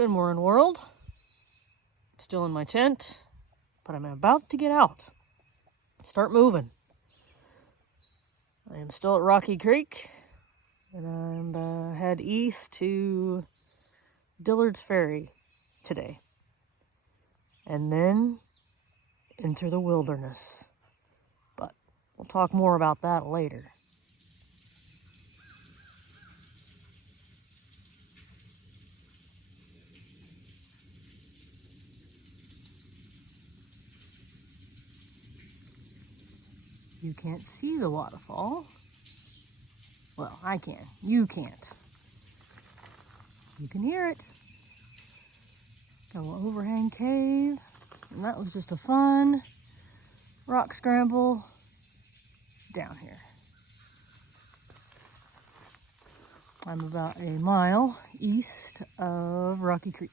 Good morning, world. Still in my tent, but I'm about to get out. Start moving. I am still at Rocky Creek, and I'm head east to Dillard's Ferry today. And then enter the wilderness. But we'll talk more about that later. You can't see the waterfall. Well, I can. You can't. You can hear it. Got a little overhang cave. And that was just a fun rock scramble down here. I'm about a mile east of Rocky Creek.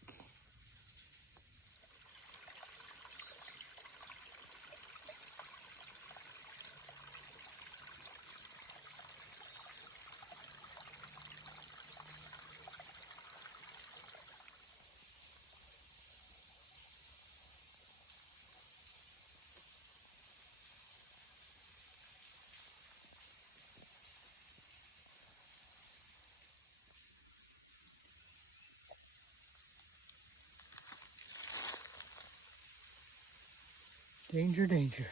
Danger, danger.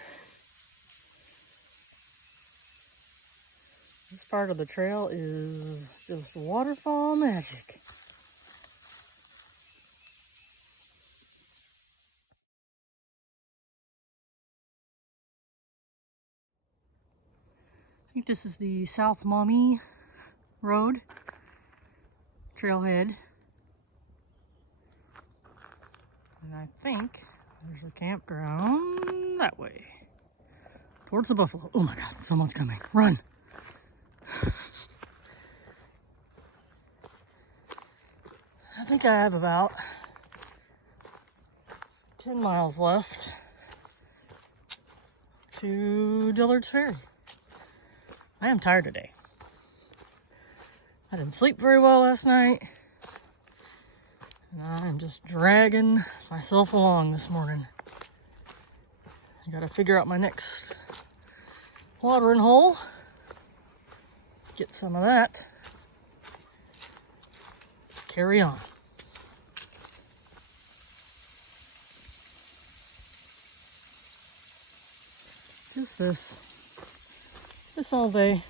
This part of the trail is just waterfall magic. I think this is the South Maumee Road trailhead. And I think there's a campground that way. Towards the buffalo. Oh my God, someone's coming. Run. I think I have about 10 miles left to Dillard's Ferry. I am tired today. I didn't sleep very well last night. And I'm just dragging myself along this morning. I gotta figure out my next watering hole. Get some of that. Carry on. Just this all day.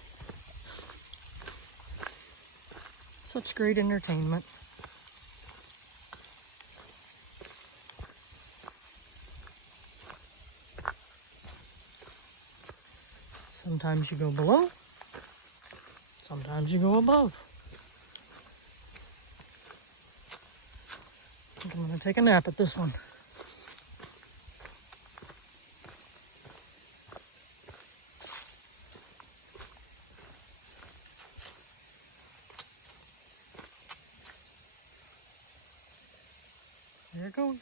Such great entertainment. Sometimes you go below, sometimes you go above. I think I'm gonna take a nap at this one. There it goes.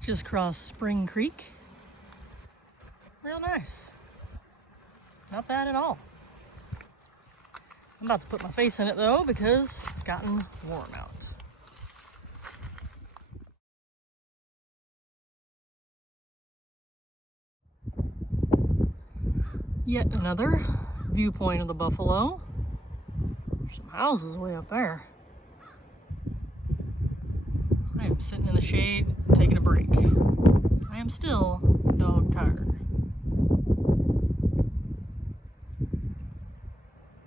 Just crossed Spring Creek. Real nice. Not bad at all. I'm about to put my face in it though because it's gotten warm out. Yet another viewpoint of the buffalo. There's some houses way up there. I am sitting in the shade, taking a break. I am still dog tired.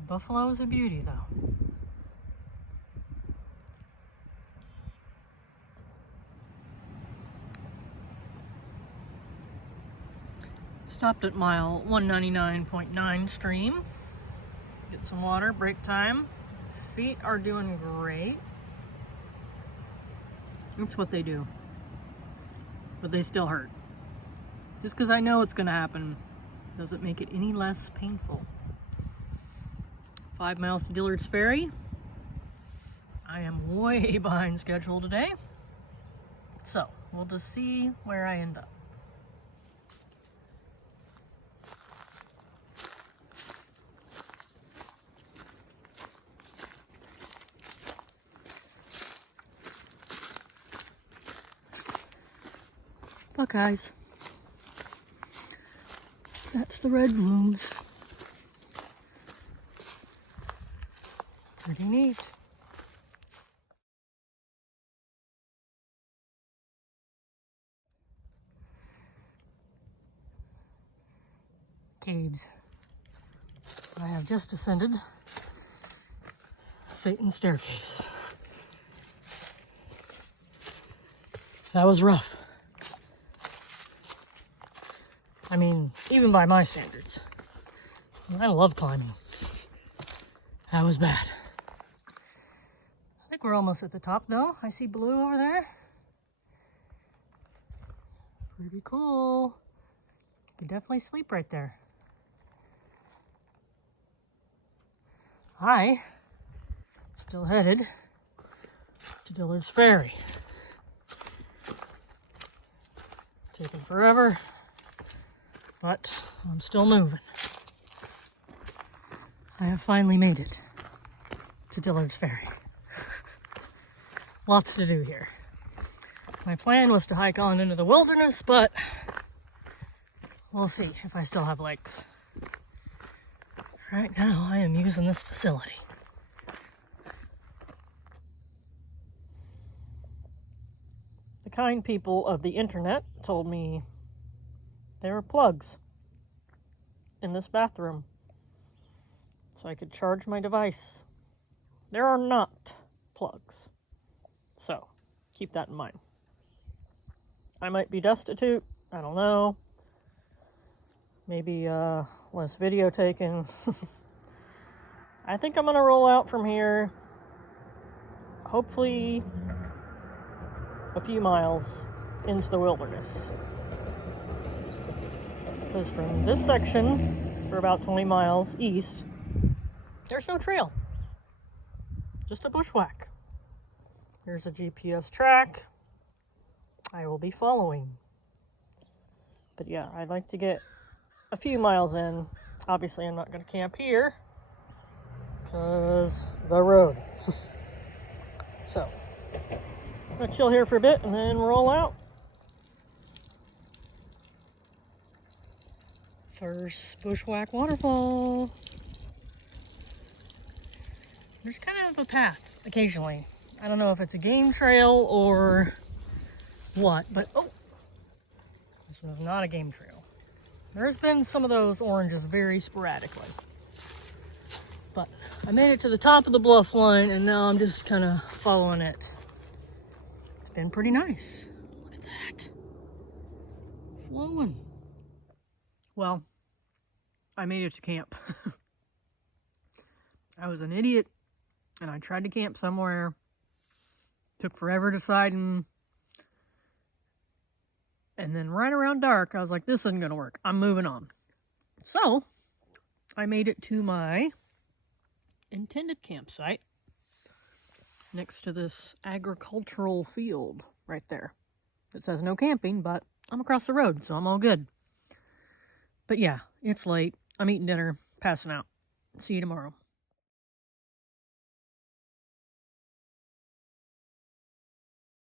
Buffalo is a beauty though. Stopped at mile 199.9 stream. Get some water, break time. Feet are doing great. That's what they do. But they still hurt. Just because I know it's going to happen doesn't make it any less painful. 5 miles to Dillard's Ferry. I am way behind schedule today, so we'll just see where I end up. Buckeyes. That's the red blooms. Pretty neat. Caves. I have just ascended Satan's staircase. That was rough. I mean, even by my standards. I love climbing. That was bad. I think we're almost at the top though. I see blue over there. Pretty cool. You can definitely sleep right there. I still headed to Dillard's Ferry. Taking forever, but I'm still moving. I have finally made it to Dillard's Ferry. Lots to do here. My plan was to hike on into the wilderness, but we'll see if I still have legs. Right now, I am using this facility. The kind people of the internet told me there were plugs in this bathroom so I could charge my device. There are not plugs, so keep that in mind. I might be destitute, I don't know. Maybe less video taken. I think I'm gonna roll out from here, hopefully a few miles into the wilderness. Because from this section, for about 20 miles east, there's no trail. Just a bushwhack. There's a GPS track I will be following. But yeah, I'd like to get a few miles in. Obviously, I'm not going to camp here because the road. So, I'm going to chill here for a bit and then roll out. First bushwhack waterfall. There's kind of a path occasionally. I don't know if it's a game trail or what, but oh, this was not a game trail. There's been some of those oranges very sporadically. But I made it to the top of the bluff line and now I'm just kind of following it. It's been pretty nice. Look at that. Flowing. Well, I made it to camp. I was an idiot and I tried to camp somewhere. Took forever deciding. And then right around dark, I was like, this isn't going to work. I'm moving on. So, I made it to my intended campsite next to this agricultural field right there. It says no camping, but I'm across the road, so I'm all good. But yeah, it's late. I'm eating dinner, passing out. See you tomorrow.